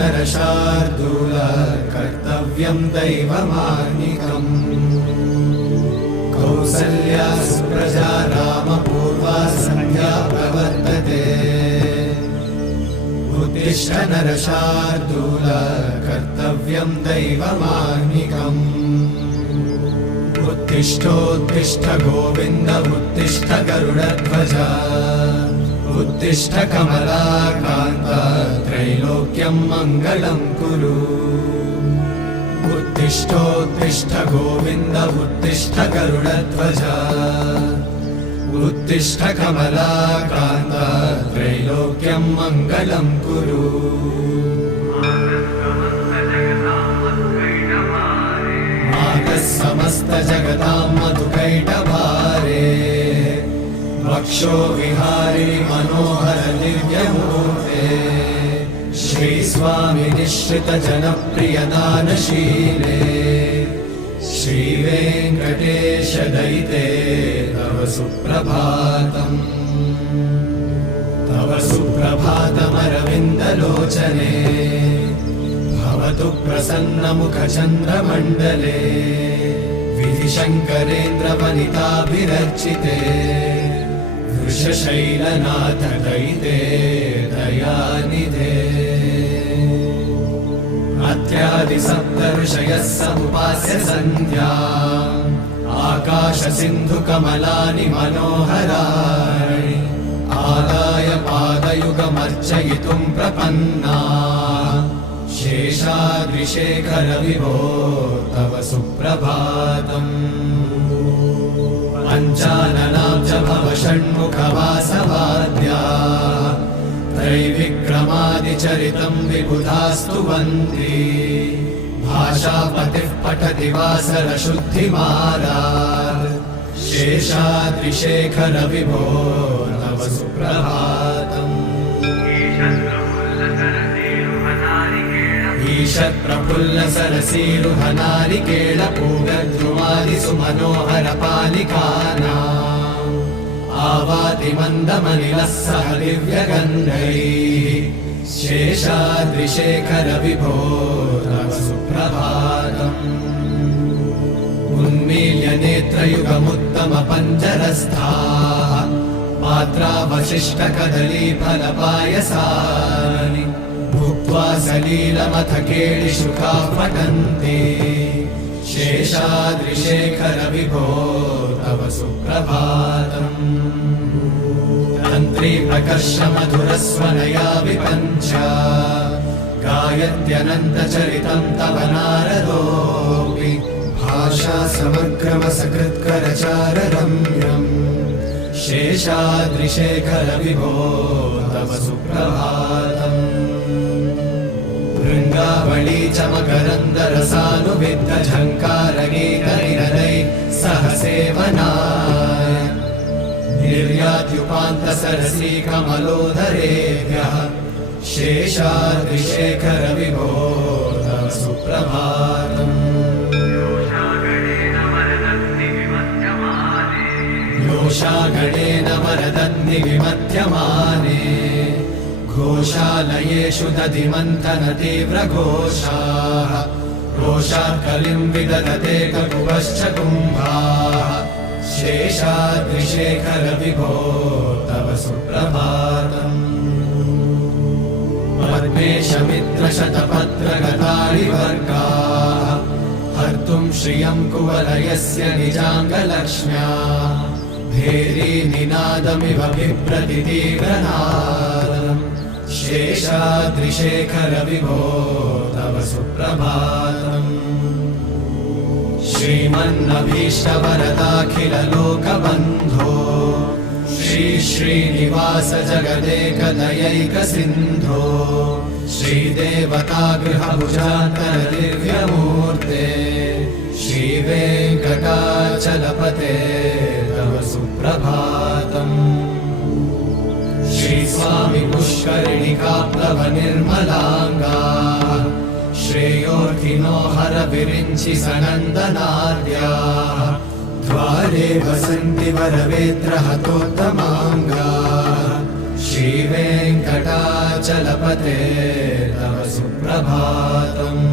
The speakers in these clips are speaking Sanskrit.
नरशार्दूल कर्तव्यं दैवमान्निकम् कौसल्या सुप्रजा रामपूर्वा सन्ध्या प्रवर्तते उत्तिष्ठ नरशार्दूल कर्तव्यं दैवमान्निकम् उत्तिष्ठोत्तिष्ठ गोविन्द उत्तिष्ठ गरुडध्वज उत्तिष्ठ कमलाकान्त त्रैलोक्यं मङ्गलं कुरु उत्तिष्ठोत्तिष्ठ गोविन्द उत्तिष्ठ गरुडध्वज उत्तिष्ठ कमलाकान्त त्रैलोक्यं मङ्गलं कुरु समस्त जगतां मधुकैटभारे वक्षो विहारिणि मनोहर दिव्यमूर्ते श्री स्वामी निश्चित जनप्रिय दानशीले श्री वेङ्कटेश दयिते तव सुप्रभातम् तव सुप्रभातमरविन्दलोचने भवतु प्रसन्नमुखचन्द्रमण्डले विधिशङ्करेन्द्रवनिताभिरचिते वृषशैलनाथ दयिते दयानिधे अत्यादिसप्तऋषयः समुपास्य सन्ध्या आकाशसिन्धुकमलानि मनोहराणि आदाय पादयुगमर्चयितुं प्रपन्ना शेषाद्रिशेखर विभो तव सुप्रभातम् पञ्चाननाब्ज भव षण्मुखवासवाद्या त्रैविक्रमादिचरितं विबुधास्तुवन्ति भाषापतिः पठति वासरशुद्धिमारात् शेषाद्रिशेखर विभो तव सुप्रभातम् ईषत्प्रफुल्ल सरसीरुह नारिकेळ पूगद्रुमादिसु मनोहर पालिकानाम् आवाति मन्दमनिलः सह दिव्यगन्धैः शेषाद्रिशेखर विभो तव सुप्रभातम् उन्मील्य नेत्रयुगमुत्तम पञ्जरस्थाः पात्रावशिष्ट कदलीफलपायसानि भुक्त्वा सलीलमथ केळिशुकाः पठन्ति शेषाद्रिशेखर विभो तव सुप्रभातम् तन्त्री प्रकर्ष मधुरस्वनया विपञ्च गायत्यनन्तचरितं तव नारदोऽपि भाषा समग्रमसकृत्करचाररम्यम् शेषाद्रिशेखर विभो तव सुप्रभातम् भृङ्गावळी च मकरन्दरसानुविद्ध झङ्कारगीतनिरदैः सह सेवनाय निर्यात्युपान्तसरसी कमलोदरेभ्यः शेषाद्रिशेखर विभो तव सुप्रभातम् योषागणेन वरदन्नि विमध्यमाने घोषालयेषु दधिमन्थन तीव्रघोषाः रोषाकलिं विदधते ककुभश्च कुम्भाः शेषाद्रिशेखर विभो तव सुप्रभातम् पद्मेशमित्रशतपत्रगताळिवर्गाः हर्तुं श्रियं कुवलयस्य निजाङ्गलक्ष्म्या भेरीनिनादमिव बिभ्रतितीव्रनादम् शेषाद्रिशेखर विभो तव सुप्रभातम् श्रीमन्नभीष्टवरदाखिललोकबन्धो श्री श्रीनिवास जगदेकदयैकसिन्धो श्रीदेवतागृहभुजान्तर दिव्यमूर्ते श्रीवेङ्कटाचलपते तव सुप्रभातम् श्रीस्वामि पुष्करिणिकाप्लव निर्मलाङ्गा श्रेयोर्थिनो हर विरिञ्चि सनन्दनाद्याः द्वारे वसन्ति वरवेत्र हतोत्तमाङ्गा श्रीवेङ्कटाचलपते तव सुप्रभातम्।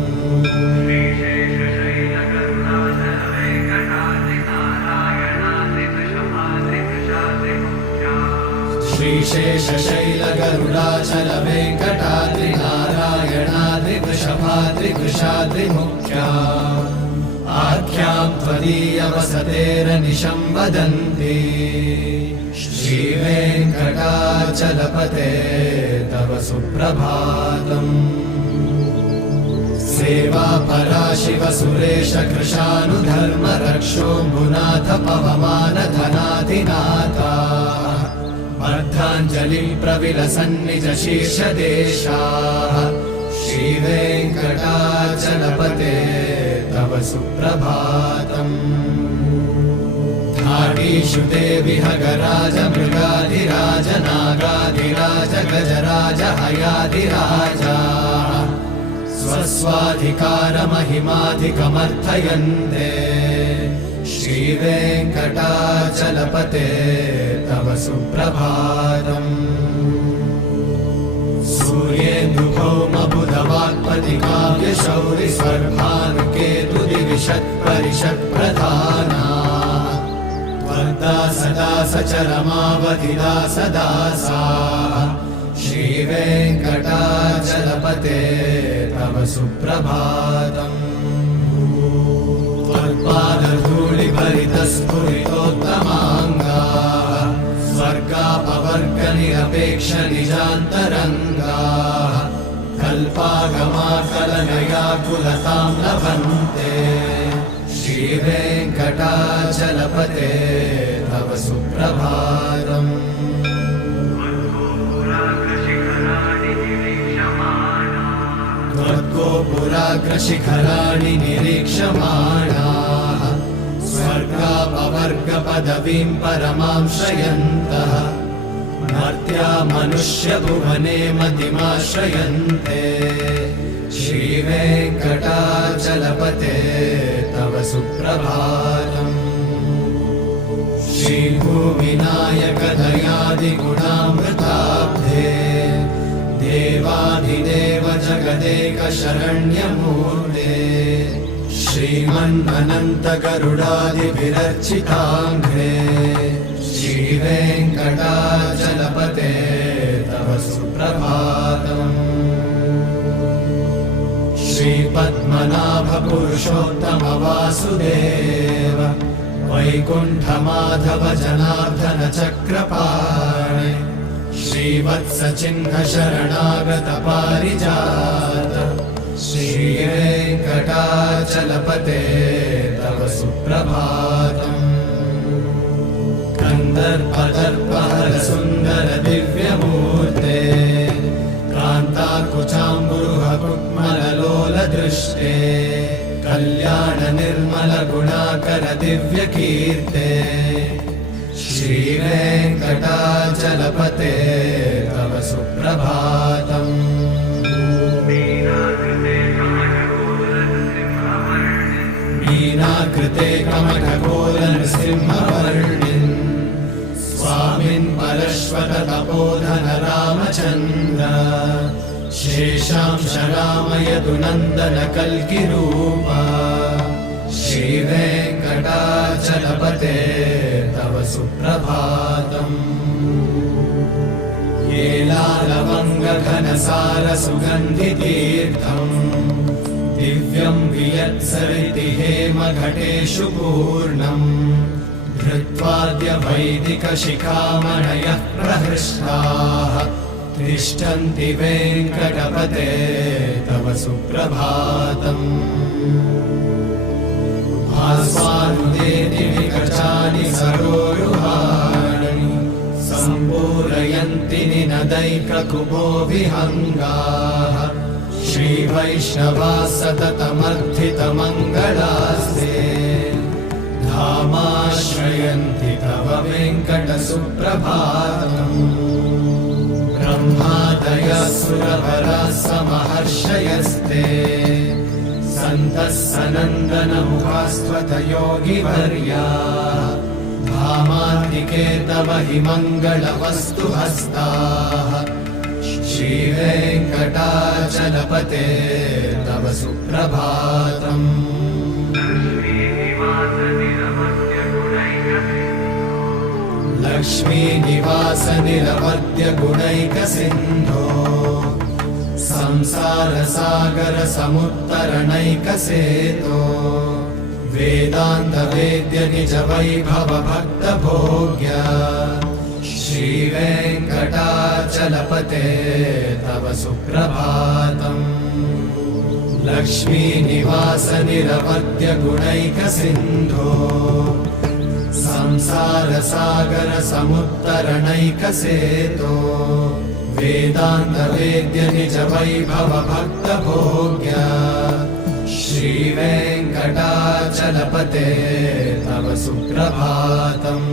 श्रीशेषशैलगरुडाचलवेङ्कटाद्रिनारायणाद्रिवृषभाद्रिवृषाद्रिमुख्या आख्यां त्वदीयवसतेरनिशं वदन्ति। श्रीवेङ्कटाचलपते तव सुप्रभातम्। सेवापरा शिव सुरेश कृशानुधर्म रक्षोऽम्बुनाथ पवमानधनाधिनाथा अर्धाञ्जलिं प्रविलसन्निज शीर्षदेशाः। श्रीवेङ्कटाचलपते तव सुप्रभातम्। धाडीषु ते विहगराज मृगाधिराज नागाधिराज गजराज हयाधिराजा स्वस्वाधिकारमहिमाधिकमर्थयन्ते। श्रीवेङ्कटाचलपते तव सुप्रभातम्। सूर्येन्दुभौमबुधवाक्पतिकाव्यशौरि स्वर्भानुकेतुदिविशत्परिषत्प्रधाना वर्धा सदा सचरमावधिदा सदा सा। श्रीवेङ्कटाचलपते तव सुप्रभातम्। त्वत्पादधूलिभरितस्फुरितोत्तमाङ्गाः स्वर्गापवर्गनिरपेक्षनिजान्तरङ्गाः कल्पागमाकलनयाकुलतां लभन्ते। श्रीवेङ्कटाचलपते तव सुप्रभातम्। त्वद्गोपुराग्रशिखराणि निरीक्षमाणाः स्वर्गापवर्गपदवीं परमां श्रयन्तः मर्त्या मनुष्यभुवने मतिमाश्रयन्ते। श्रीवेङ्कटाचलपते तव सुप्रभातम्। श्रीभूविनायकदयादिगुणामृताब्धे देवाधिदेव जगदेक शरण्यमूर्ते श्रीमन्नन्तगरुडादिभिरर्चिताङ्घ्रे। श्रीवेङ्कटाचलपते तव सुप्रभातम्। श्रीपद्मनाभपुरुषोत्तम वासुदेव वैकुण्ठमाधव जनार्दन चक्रपाणि श्रीवत्सचिह्न शरणागत पारिजात। श्रीवेङ्कटाचलपते तव सुप्रभातम्। कन्दर्पदर्पहर सुन्दर दिव्यमूर्ते कान्ताकुचाम्बुरुहकुट्मललोलदृष्टे कल्याण निर्मल गुणाकर दिव्यकीर्ते। श्रीवेङ्कटाचलपते तव सुप्रभातम्। मीनाकृते कमठकोलनृसिंहवर्णिन् स्वामिन् परश्वत तपोधन रामचन्द्र शेषांश रामयतु नन्दन कल्किरूपा। श्रीवेङ्कटाचलपते तव सुप्रभातम्। येलालवङ्गघनसार सुगन्धितीर्थम् दिव्यं वियत्सरिति हेमघटेषु पूर्णम् धृत्वाद्य वैदिकशिखामणयः प्रहृष्टाः तिष्ठन्ति वेङ्कटपते तव सुप्रभातम्। भास्वानुदेति विकचानि सरोरुहाणि सम्पूरयन्ति निनदैककुपो विहङ्गाः। श्रीवैष्णवाः सततमर्थितमङ्गलास्ते धामाश्रयन्ति तव वेङ्कटसुप्रभातम्। ब्रह्मादयः सुरवराः समहर्षयस्ते सन्तः सनन्दनमुखास्त्वत योगिवर्याः भामान्तिके तव हि मङ्गलवस्तु हस्ताः श्रीवेङ्कटाचलपते तव सुप्रभातम् लक्ष्मीनिवास निरवद्य गुणैकसिन्धो संसारसागर समुत्तरणैकसेतो वेदान्तवेद्य निज वैभव भक्तभोग्य श्रीवेङ्कटाचलपते तव सुप्रभातम् लक्ष्मीनिवास निरवद्य गुणैकसिन्धो संसारसागर समुत्तरणैकसेतो वेदान्तवेद्य निज वैभव भक्तभोग्य श्रीवेङ्कटाचलपते तव सुप्रभातम्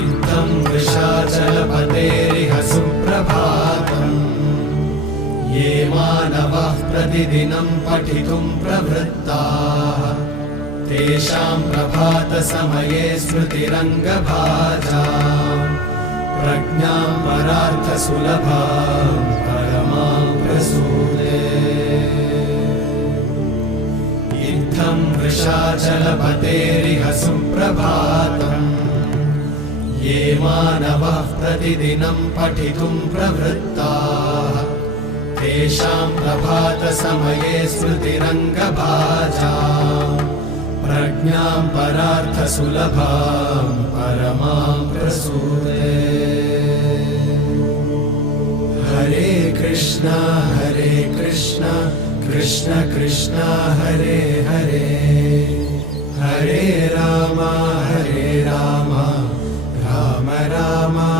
इत्थं वृषाचलपतेरिह सुप्रभातम् ये मानवाः प्रतिदिनं पठितुं प्रवृत्ताः तेषां प्रभातसमये स्मृतिरङ्गभाजां प्रज्ञां परार्थसुलभां परमां प्रसूते इत्थं वृषाचलपतेरिह सुप्रभातम् ये मानवाः प्रतिदिनं पठितुं प्रवृत्ताः तेषां प्रभातसमये स्मृतिरङ्गभाजां प्रज्ञां परार्थसुलभां परमां प्रसूते हरे कृष्ण कृष्ण कृष्ण हरे हरे हरे राम राम राम